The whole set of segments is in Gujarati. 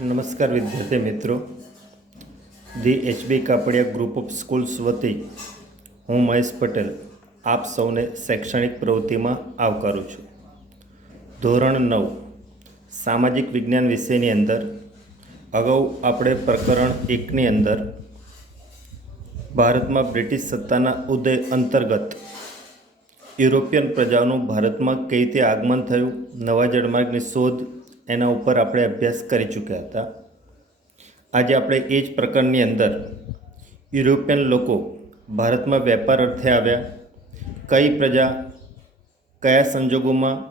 નમસ્કાર વિદ્યાર્થી મિત્રો, the HB Kapadia group of schools વતી હું મહેશ પટેલ આપ સૌને શૈક્ષણિક પ્રવૃત્તિમાં આવકારું છું. ધોરણ 9 સામાજિક વિજ્ઞાન વિષયની અંદર અગાઉ આપણે પ્રકરણ 1ની અંદર ભારતમાં બ્રિટિશ સત્તાના ઉદય અંતર્ગત યુરોપિયન પ્રજાઓનું ભારતમાં કઈ રીતે આગમન થયું, નવા જળમાર્ગની શોધ, એના ઉપર આપણે અભ્યાસ કરી ચૂક્યા હતા. આજે આપણે એ જ પ્રકરણની અંદર યુરોપિયન લોકો ભારતમાં વેપાર અર્થે આવ્યા, કઈ પ્રજા કયા સંજોગોમાં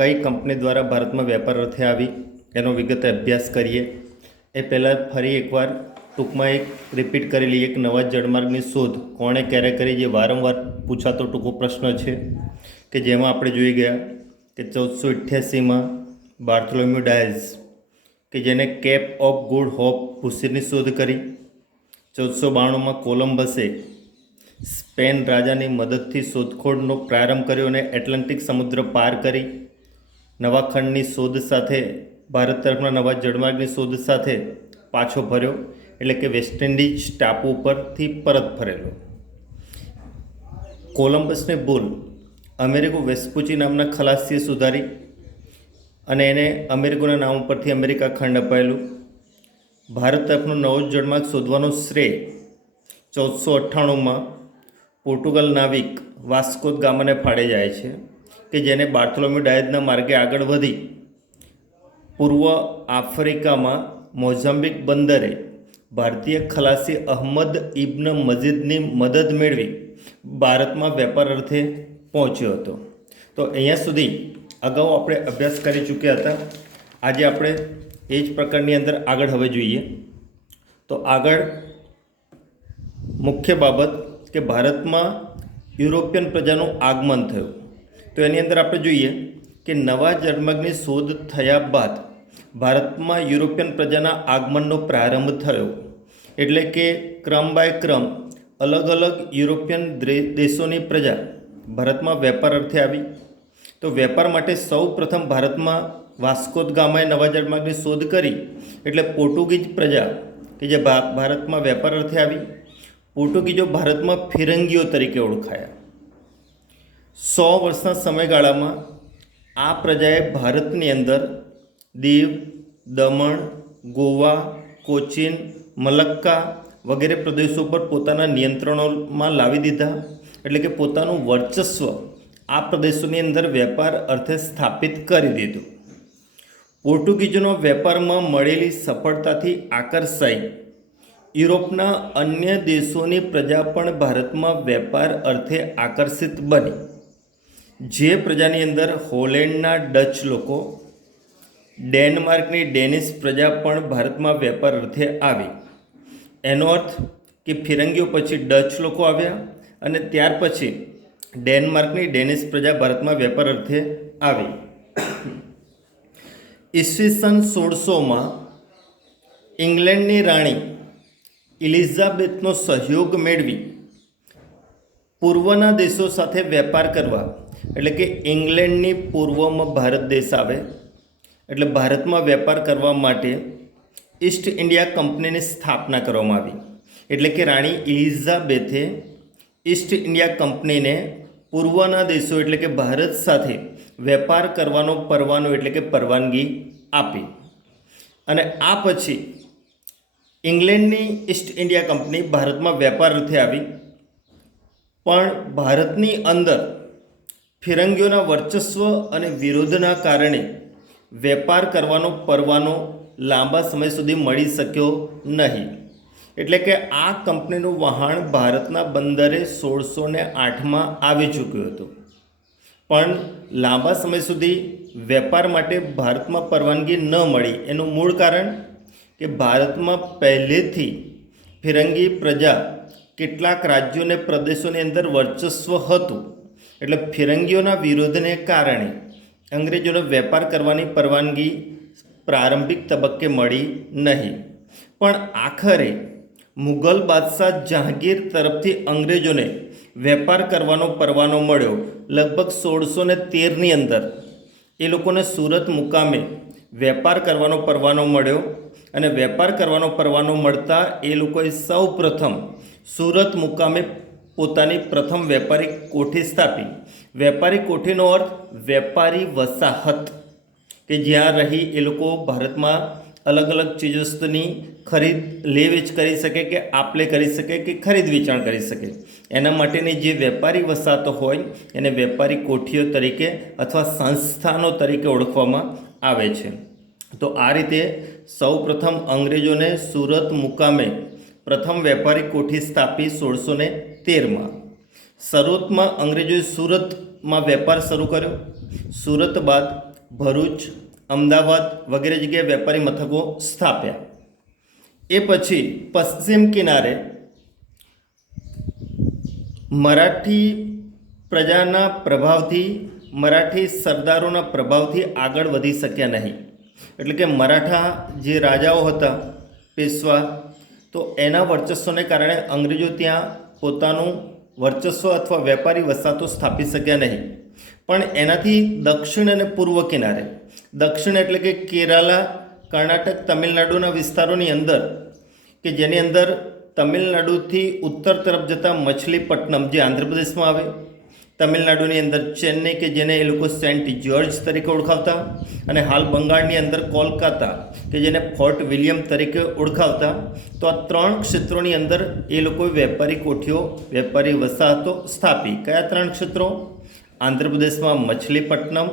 કઈ કંપની દ્વારા ભારતમાં વેપાર અર્થે આવી, એનો વિગતે અભ્યાસ કરીએ. એ પહેલાં ફરી એકવાર ટૂંકમાં એક રિપીટ કરી લઈએ. એક નવા જળમાર્ગની શોધ કોણે ક્યારે કરી, જે વારંવાર પૂછાતો ટૂંકો પ્રશ્ન છે, કે જેમાં આપણે જોઈ ગયા કે 1488માં બાર્થોલોમ્યુ ડાયઝ કે જેને કેપ ઓફ ગુડ હોપ ભૂસીરની શોધ કરી. 1492માં કોલંબસે સ્પેન રાજાની મદદથી શોધખોળનો પ્રારંભ કર્યો અને એટલાન્ટિક સમુદ્ર પાર કરી નવા ખંડની શોધ સાથે ભારત તરફના નવા જળમાર્ગની શોધ સાથે પાછો ફર્યો, એટલે કે વેસ્ટ ઇન્ડિઝ ટાપુ ઉપરથી પરત ફરેલો. કોલંબસને ભૂલ અમેરિકો વેસ્પુચી નામના ખલાસીએ સુધારી અને એને અમેરિકોના નામ ઉપરથી અમેરિકા ખંડ અપાયેલું. ભારત તરફનો નવો જળમાર્ગ શોધવાનો શ્રેય 1498માં પોર્ટુગલ નાવિક વાસ્કો દ ગામાને ફાળે જાય છે, કે જેને બાર્થોલોમ્યુ ડાયઝના માર્ગે આગળ વધી પૂર્વ આફ્રિકામાં મોઝામ્બિક બંદરે ભારતીય ખલાસી અહમદ ઇબ્ન મજીદની મદદ મેળવી ભારતમાં વેપાર અર્થે પહોંચ્યો હતો. તો અહીંયા સુધી અગાઉ આપણે અભ્યાસ કરી ચૂક્યા હતા. આજે આપણે એ જ પ્રકારની અંદર આગળ હવે જોઈએ. તો આગળ મુખ્ય બાબત કે ભારતમાં યુરોપિયન પ્રજાનું આગમન થયું. તો એની અંદર આપણે જોઈએ કે નવા જળમાર્ગની શોધ થયા બાદ ભારતમાં યુરોપિયન પ્રજાના આગમનનો પ્રારંભ થયો. એટલે કે ક્રમ બાય ક્રમ અલગ અલગ યુરોપિયન દેશોની પ્રજા ભારતમાં વેપાર અર્થે આવી. તો વેપાર માટે સૌ પ્રથમ ભારતમાં વાસ્કો દ ગામાએ નવા જળમાર્ગની શોધ કરી, એટલે પોર્ટુગીઝ પ્રજા કે જે ભારતમાં વેપાર અર્થે આવી, પોર્ટુગીઝો ભારતમાં ફિરંગીઓ તરીકે ઓળખાયા. 100 વર્ષના સમયગાળામાં આ પ્રજાએ ભારતની અંદર દીવ, દમણ, ગોવા, કોચીન, મલક્કા વગેરે પ્રદેશો પર પોતાના નિયંત્રણોમાં લાવી દીધા. એટલે કે પોતાનું વર્ચસ્વ આ પ્રદેશોની અંદર વેપાર અર્થે સ્થાપિત કરી દીધું. પોર્ટુગીઝોનો વેપારમાં મળેલી સફળતાથી આકર્ષાઈ યુરોપના અન્ય દેશોની પ્રજા પણ ભારતમાં વેપાર અર્થે આકર્ષિત બની. જે પ્રજાની અંદર હોલેન્ડના ડચ લોકો, ડેનમાર્કની ડેનિશ પ્રજા પણ ભારતમાં વેપાર અર્થે આવી. એનો અર્થ કે ફિરંગીઓ પછી ડચ લોકો આવ્યા અને ત્યાર પછી ડેનમાર્કની ડેનિશ પ્રજા ભારતમાં વેપાર અર્થે આવી. ઈસવીસન 1600માં ઇંગ્લેન્ડની રાણી એલિઝાબેથનો સહયોગ મેળવી પૂર્વના દેશો સાથે વેપાર કરવા, એટલે કે ઇંગ્લેન્ડની પૂર્વમાં ભારત દેશ આવે, એટલે ભારતમાં વેપાર કરવા માટે ઈસ્ટ ઇન્ડિયા કંપનીની સ્થાપના કરવામાં આવી. એટલે કે રાણી એલિઝાબેથે ઈસ્ટ ઇન્ડિયા કંપનીને પૂર્વના દેશો એટલે કે ભારત સાથે વેપાર કરવાનો પરવાનો એટલે કે પરવાનગી આપી. અને આ પછી ઇંગ્લેન્ડની ઈસ્ટ ઇન્ડિયા કંપની ભારતમાં વેપાર અર્થે આવી. પણ ભારતની અંદર ફિરંગીઓના વર્ચસ્વ અને વિરોધના કારણે વેપાર કરવાનો પરવાનો લાંબા સમય સુધી મળી શક્યો નહીં. એટલે કે આ કંપનીનું વહાણ ભારતના બંદરે 1608માં આવી ચૂક્યું હતું. પણ લાંબા સમય સુધી વેપાર માટે ભારતમાં પરવાનગી ન મળી. એનું મૂળ કારણ કે ભારતમાં પહેલેથી ફિરંગી પ્રજા કેટલાક રાજ્યો અને પ્રદેશોની અંદર વર્ચસ્વ હતું. એટલે ફિરંગીઓના વિરોધને કારણે અંગ્રેજોને વેપાર કરવાની પરવાનગી પ્રારંભિક તબક્કે મળી નહીં. પણ આખરે મુગલ બાદશાહ જહાંગીર તરફથી અંગ્રેજોને વેપાર કરવાનો પરવાનો મળ્યો. લગભગ 1613ની અંદર એ લોકોને સુરત મુકામે વેપાર કરવાનો પરવાનો મળ્યો અને વેપાર કરવાનો પરવાનો મળતા એ લોકોએ સૌ પ્રથમ સુરત મુકામે પોતાની પ્રથમ વેપારી કોઠી સ્થાપી. વેપારી કોઠીનો અર્થ વેપારી વસાહત, કે જ્યાં રહી એ લોકો ભારતમાં અલગ અલગ ચીજવસ્તુની ખરીદ લે વેચ કરી શકે, કે આપલે કરી શકે, કે ખરીદ વેચાણ કરી શકે. એના માટેની જે વેપારી વસાહતો હોય એને વેપારી કોઠીઓ તરીકે અથવા સંસ્થાનો તરીકે ઓળખવામાં આવે છે. તો આ રીતે સૌ પ્રથમ અંગ્રેજોને સુરત મુકામે પ્રથમ વેપારી કોઠી સ્થાપી 1613માં. શરૂઆતમાં અંગ્રેજોએ સુરતમાં વેપાર શરૂ કર્યો. સુરત બાદ ભરૂચ, અમદાવાદ વગેરે જગ્યાએ વેપારી મથકો સ્થાપ્યા. એ પછી પશ્ચિમ કિનારે મરાઠી પ્રજાના પ્રભાવથી, મરાઠી સરદારોના પ્રભાવથી આગળ વધી શક્યા નહીં. એટલે કે મરાઠા જે રાજાઓ હતા, પેશવા, તો એના વર્ચસ્વને કારણે અંગ્રેજો ત્યાં પોતાનું વર્ચસ્વ અથવા વેપારી વસાહતો સ્થાપી શક્યા નહીં. પણ એનાથી દક્ષિણ અને પૂર્વ કિનારે, દક્ષિણ એટલે કે કેરાલા, કર્ણાટક, તમિલનાડુના વિસ્તારોની અંદર, કે જેની અંદર તમિલનાડુથી ઉત્તર તરફ જતા મછલીપટ્ટનમ જે આંધ્રપ્રદેશમાં આવે, તમિલનાડુની અંદર ચેન્નઈ કે જેને એ લોકો સેન્ટ જ્યોર્જ તરીકે ઓળખાવતા, અને હાલ બંગાળની અંદર કોલકાતા કે જેને ફોર્ટ વિલિયમ તરીકે ઓળખાવતા. તો આ 3 ક્ષેત્રોની અંદર એ લોકોએ વેપારી કોઠીઓ, વેપારી વસાહતો સ્થાપી. કયા 3 ક્ષેત્રો? આંધ્રપ્રદેશમાં મછલીપટ્ટનમ,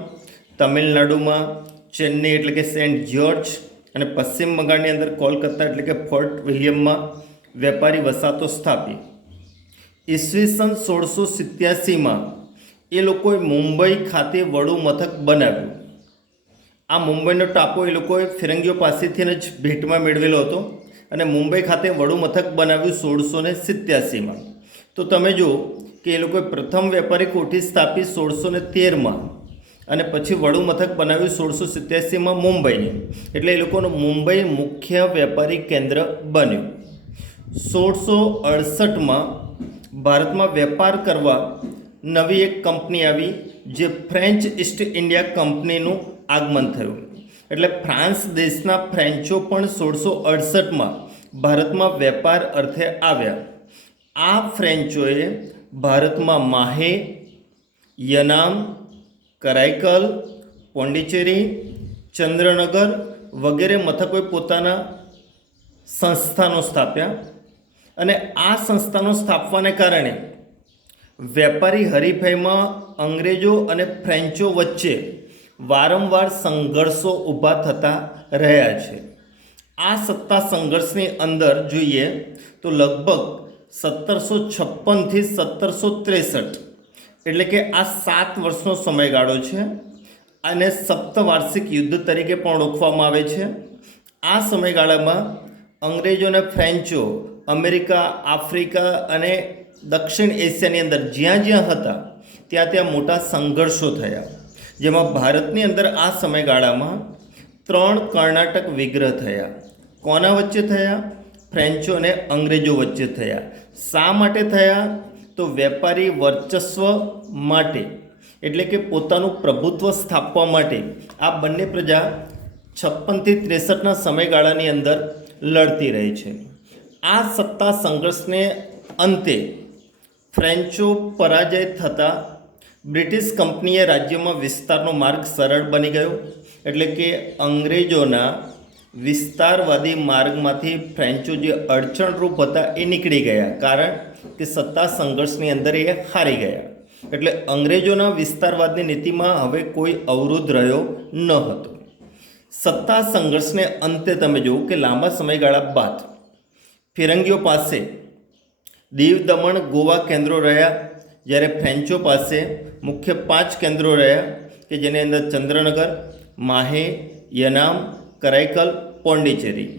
તમિલનાડુમાં ચેન્નઈ એટલે કે સેન્ટ જ્યોર્જ, અને પશ્ચિમ બંગાળની અંદર કોલકાતા એટલે કે ફોર્ટ વિલિયમમાં વેપારી વસાહતો સ્થાપી. ઈસવીસન 1687માં એ લોકોએ મુંબઈ ખાતે વડુ મથક બનાવ્યું. આ મુંબઈનો ટાપો એ લોકોએ ફિરંગીઓ પાસેથી જ ભેટમાં મેળવેલો હતો અને મુંબઈ ખાતે વડુ મથક બનાવ્યું 1687માં. તો તમે જુઓ કે એ લોકોએ પ્રથમ વેપારી કોઠી સ્થાપી 1613માં અને પછી વડુ મથક બનાવ્યું 1687માં મુંબઈની. એટલે એ લોકોનું મુંબઈ મુખ્ય વેપારી કેન્દ્ર બન્યું. 1668માં ભારતમાં વેપાર કરવા નવી એક કંપની આવી, જે ફ્રેન્ચ ઈસ્ટ ઇન્ડિયા કંપનીનું આગમન થયું. એટલે ફ્રાન્સ દેશના ફ્રેન્ચો પણ 1668માં ભારતમાં વેપાર અર્થે આવ્યા. આ ફ્રેન્ચોએ ભારતમાં માહે, યનામ, કરાઈકલ, પોંડિચેરી, ચંદ્રનગર વગેરે મથકોએ પોતાના સંસ્થાનો સ્થાપ્યા. અને આ સંસ્થાનો સ્થાપવાને કારણે વેપારી હરીફાઈમાં અંગ્રેજો અને ફ્રેન્ચો વચ્ચે વારંવાર સંઘર્ષો ઊભા થતા રહ્યા છે. આ સત્તા સંઘર્ષની અંદર જોઈએ તો લગભગ 1756થી 1763, એટલે કે આ 7 વર્ષનો સમયગાળો છે અને સપ્તવાર્ષિક યુદ્ધ તરીકે પણ ઓળખવામાં આવે છે. આ સમયગાળામાં અંગ્રેજો અને ફ્રેન્ચો અમેરિકા, આફ્રિકા અને દક્ષિણ એશિયાની અંદર જ્યાં જ્યાં હતા ત્યાં મોટા સંઘર્ષો થયા. જેમાં ભારતની અંદર આ સમયગાળામાં 3 કર્ણાટક વિગ્રહ થયા. કોના વચ્ચે થયા? ફ્રેન્ચો અને અંગ્રેજો વચ્ચે થયા. શા માટે થયા? તો વેપારી વર્ચસ્વ માટે, એટલે કે પોતાનું પ્રભુત્વ સ્થાપવા માટે આ બંને પ્રજા 56થી 63ના સમયગાળાની અંદર લડતી રહી છે. આ સત્તા સંઘર્ષને અંતે ફ્રેન્ચો પરાજય થતાં બ્રિટિશ કંપનીએ રાજ્યમાં વિસ્તારનો માર્ગ સરળ બની ગયો. એટલે કે અંગ્રેજોના વિસ્તારવાદી માર્ગમાંથી ફ્રેન્ચો જે અડચણરૂપ હતા એ નીકળી ગયા, કારણ કે સત્તા સંઘર્ષની અંદર એ હારી ગયા. એટલે અંગ્રેજોના વિસ્તારવાદની નીતિમાં હવે કોઈ અવરોધ રહ્યો ન હતો. સત્તા સંઘર્ષને અંતે તમે જુઓ કે લાંબા સમયગાળા બાદ ફિરંગીઓ પાસે દીવ, દમણ, ગોવા કેન્દ્રો રહ્યા, જ્યારે ફ્રેન્ચો પાસે મુખ્ય 5 કેન્દ્રો રહ્યા કે જેની અંદર ચંદ્રનગર, માહે, યનામ, કરાઈકલ, પોંડિચેરી.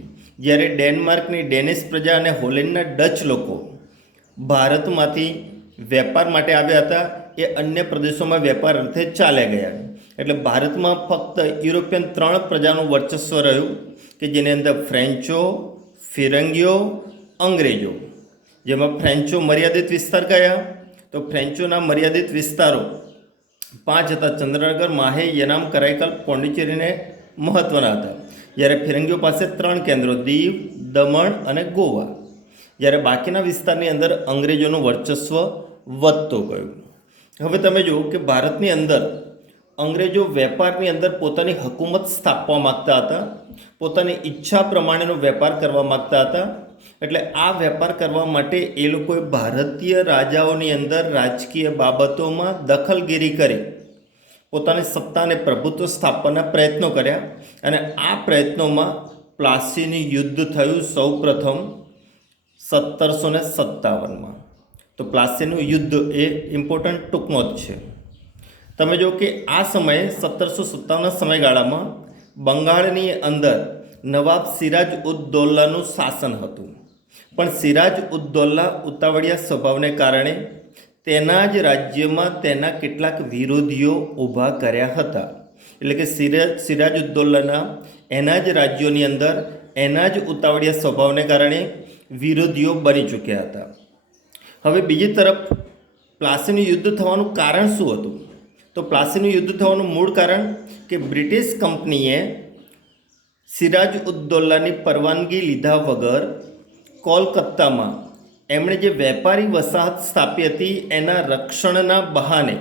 જ્યારે ડેનમાર્કની ડેનિશ પ્રજા અને હોલેન્ડના ડચ લોકો ભારતમાંથી વેપાર માટે આવ્યા હતા, એ અન્ય પ્રદેશોમાં વેપાર અર્થે ચાલ્યા ગયા. એટલે ભારતમાં ફક્ત યુરોપિયન 3 પ્રજાનું વર્ચસ્વ રહ્યું કે જેની અંદર ફ્રેન્ચો, ફિરંગીઓ, અંગ્રેજો. જેમાં ફ્રેન્ચો મર્યાદિત વિસ્તાર ગયા, તો ફ્રેન્ચોના મર્યાદિત વિસ્તારો 5 હતા: ચંદ્રનગર, માહે, યનામ, કરાઈકલ, પોંડિચેરી અને મહત્ત્વના હતા. જ્યારે ફિરંગીઓ પાસે 3 કેન્દ્રો દીવ, દમણ અને ગોવા. જ્યારે બાકીના વિસ્તારની અંદર અંગ્રેજોનું વર્ચસ્વ વધતું ગયું. હવે તમે જુઓ કે ભારતની અંદર અંગ્રેજો વેપારની અંદર પોતાની હકુમત સ્થાપવા માગતા હતા, પોતાની ઈચ્છા પ્રમાણેનો વેપાર કરવા માગતા હતા. એટલે આ વેપાર કરવા માટે એ લોકોએ ભારતીય રાજાઓની અંદર રાજકીય બાબતોમાં દખલગીરી કરી પોતાની સત્તા અને પ્રભુત્વ સ્થાપવાના પ્રયત્નો કર્યા. અને આ પ્રયત્નોમાં પ્લાસીનું યુદ્ધ થયું સૌ પ્રથમ 1757માં. તો પ્લાસીનું યુદ્ધ એ ઇમ્પોર્ટન્ટ ટૂંકનોટ છે. તમે જો કે આ સમયે 1757ના સમયગાળામાં બંગાળની અંદર નવાબ સિરાજ ઉદ દૌલાનું શાસન હતું. પણ સિરાજ ઉદ દૌલા ઉતાવળિયા સ્વભાવને કારણે તેના જ રાજ્યમાં તેના કેટલાક વિરોધીઓ ઊભા કર્યા હતા. એટલે કે સિરાજ ઉદ દૌલાના એના જ રાજ્યોની અંદર એના જ ઉતાવળિયા સ્વભાવને કારણે વિરોધીઓ બની ચૂક્યા હતા. હવે બીજી તરફ પ્લાસીનું યુદ્ધ થવાનું કારણ શું હતું? તો પ્લાસીનું યુદ્ધ થવાનું મૂળ કારણ કે બ્રિટિશ કંપનીએ સિરાજ ઉદ દૌલાની પરવાનગી લીધા વગર કોલકાતામાં એમણે જે વેપારી વસાહત સ્થાપી હતી એના રક્ષણના બહાને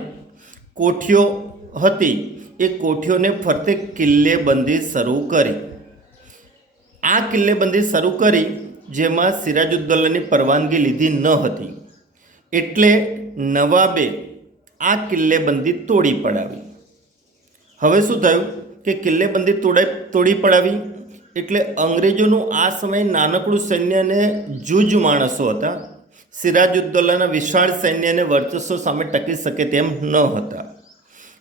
કોઠીઓ હતી એ કોઠીઓને ફરતે કિલ્લેબંધી શરૂ કરી. આ કિલ્લેબંધી શરૂ કરી જેમાં સિરાજ ઉદ દૌલાની પરવાનગી લીધી ન હતી. એટલે નવાબે આ કિલ્લેબંધી તોડી પડાવી. હવે શું થયું કે કિલ્લેબંધી તોડી પડાવી એટલે અંગ્રેજોનું આ સમયે નાનકડું સૈન્ય અને જૂજ માણસો હતા. સિરાજ ઉદ દૌલાના વિશાળ સૈન્યને વર્ચસ્વ સામે ટકી શકે તેમ ન હતા.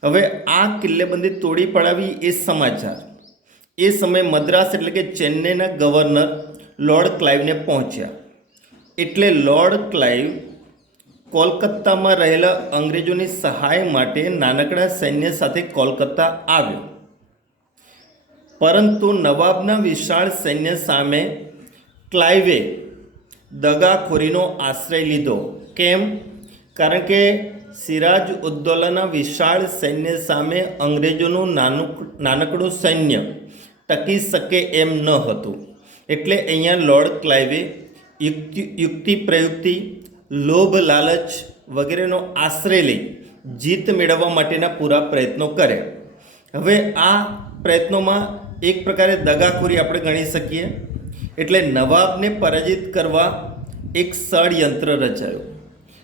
હવે આ કિલ્લેબંધી તોડી પડાવી એ સમાચાર એ સમયે મદ્રાસ એટલે કે ચેન્નઈના ગવર્નર લોર્ડ ક્લાઇવને પહોંચ્યા. એટલે લોર્ડ ક્લાઇવ કોલકાતામાં રહેલા અંગ્રેજોની સહાય માટે નાનકડા સૈન્ય સાથે કોલકાતા આવ્યો. પરંતુ નવાબના વિશાળ સૈન્ય સામે ક્લાઇવે દગાખોરીનો આશ્રય લીધો. કેમ? કારણ કે સિરાજ ઉદ દૌલાના વિશાળ સૈન્ય સામે અંગ્રેજોનું નાનકડું સૈન્ય ટકી શકે એમ ન હતું. એટલે અહીંયા લોર્ડ ક્લાઇવે યુક્તિ પ્રયુક્તિ, લોભ લાલચ વગેરેનો આશ્રય લઈ જીત મેળવવા માટેના પૂરા પ્રયત્નો કર્યા. હવે આ પ્રયત્નોમાં એક પ્રકારે દગાખોરી આપણે ગણી શકીએ. એટલે નવાબને પરાજિત કરવા એક ષડયંત્ર રચાયું.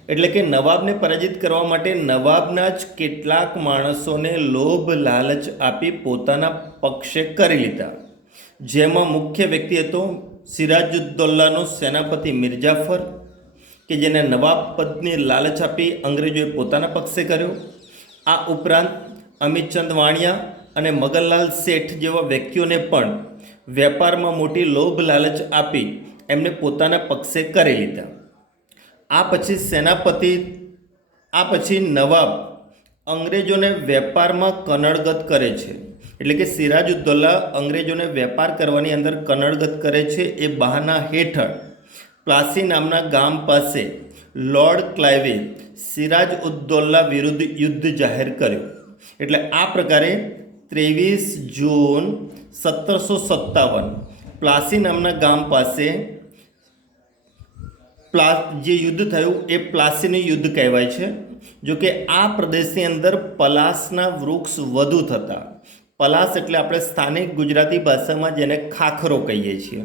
એટલે કે નવાબને પરાજિત કરવા માટે નવાબના જ કેટલાક માણસોને લોભ લાલચ આપી પોતાના પક્ષે કરી લીધા. જેમાં મુખ્ય વ્યક્તિ હતો સિરાજ ઉદ દૌલાનો સેનાપતિ મિર્જાફર, કે જેને નવાબ પદની લાલચ આપી અંગ્રેજોએ પોતાના પક્ષે કર્યો. આ ઉપરાંત અમિતચંદ વાણિયા અને મગનલાલ શેઠ જેવા વ્યક્તિઓને પણ વેપારમાં મોટી લોભ લાલચ આપી એમને પોતાના પક્ષે કરી લીધા. આ પછી નવાબ અંગ્રેજોને વેપારમાં કનડગત કરે છે. એટલે કે સિરાજ ઉદ દૌલા અંગ્રેજોને વેપાર કરવાની અંદર કનડગત કરે છે. એ બહાના હેઠળ પ્લાસી નામના ગામ પાસે લોર્ડ ક્લાઇવે સિરાજ ઉદ દૌલા વિરુદ્ધ યુદ્ધ જાહેર કર્યું. એટલે આ પ્રકારે 23 જૂન 1757 પ્લાસી નામના ગામ પાસે જે યુદ્ધ થયું એ પ્લાસીનું યુદ્ધ કહેવાય છે. જો કે આ પ્રદેશની અંદર પલાસના વૃક્ષ વધુ થતા. પલાસ એટલે આપણે સ્થાનિક ગુજરાતી ભાષામાં જેને ખાખરો કહીએ છીએ.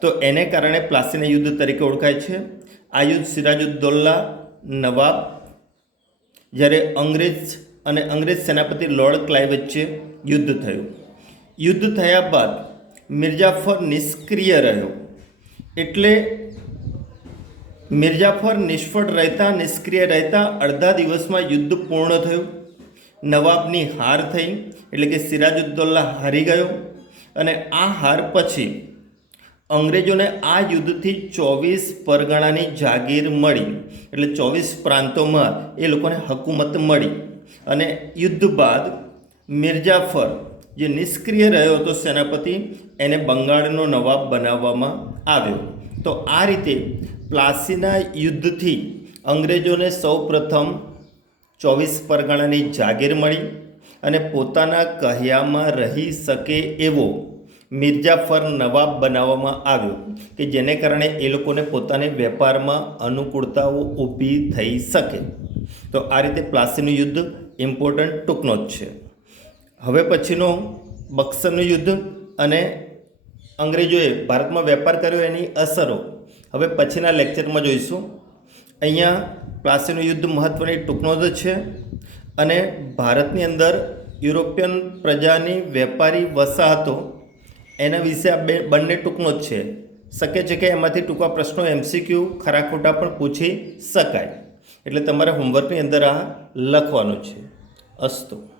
તો એને કારણે પ્લાસીના યુદ્ધ તરીકે ઓળખાય છે. આ યુદ્ધ સિરાજ ઉદ દૌલા નવાબ જ્યારે અંગ્રેજ સેનાપતિ લોર્ડ ક્લાઇવ વચ્ચે યુદ્ધ થયું. યુદ્ધ થયા બાદ મિર્જાફર નિષ્ક્રિય રહ્યો. એટલે મિર્જાફર નિષ્ક્રિય રહેતા અડધા દિવસમાં યુદ્ધ પૂર્ણ થયું. નવાબની હાર થઈ. એટલે કે સિરાજ ઉદ દૌલા હારી ગયો. અને આ હાર પછી અંગ્રેજોને આ યુદ્ધથી 24 પરગણાની જાગીર મળી. એટલે 24 પ્રાંતોમાં એ લોકોને હકુમત મળી. અને યુદ્ધ બાદ મિર્જાફર જે નિષ્ક્રિય રહ્યો હતો સેનાપતિ, એને બંગાળનો નવાબ બનાવવામાં આવ્યો. તો આ રીતે પ્લાસીના યુદ્ધથી અંગ્રેજોને સૌ પ્રથમ 24 પરગણાની જાગીર મળી અને પોતાના કહ્યામાં રહી શકે એવો મિર્જાફર નવાબ બનાવવામાં આવ્યો કે જેને કારણે એ લોકોને પોતાને વેપારમાં અનુકૂળતાઓ ઊભી થઈ શકે. તો આ રીતે પ્લાસીનું યુદ્ધ ઇમ્પોર્ટન્ટ ટૂંકનો જ છે. હવે પછીનો બક્સરનું યુદ્ધ અને અંગ્રેજોએ ભારતમાં વેપાર કર્યો એની અસરો હવે પછીના લેક્ચરમાં જોઈશું. અહીંયા પ્લાસીનું યુદ્ધ મહત્ત્વની ટૂંકનો જ છે અને ભારતની અંદર યુરોપિયન પ્રજાની વેપારી વસાહતો એના વિશે આ બંને ટૂંકનો જ છે. શક્ય છે કે એમાંથી ટૂંકા પ્રશ્નો MCQ ખરા ખોટા પણ પૂછી શકાય. એટલે તમારે હોમવર્કની અંદર આ લખવાનું છે. અસ્તુ.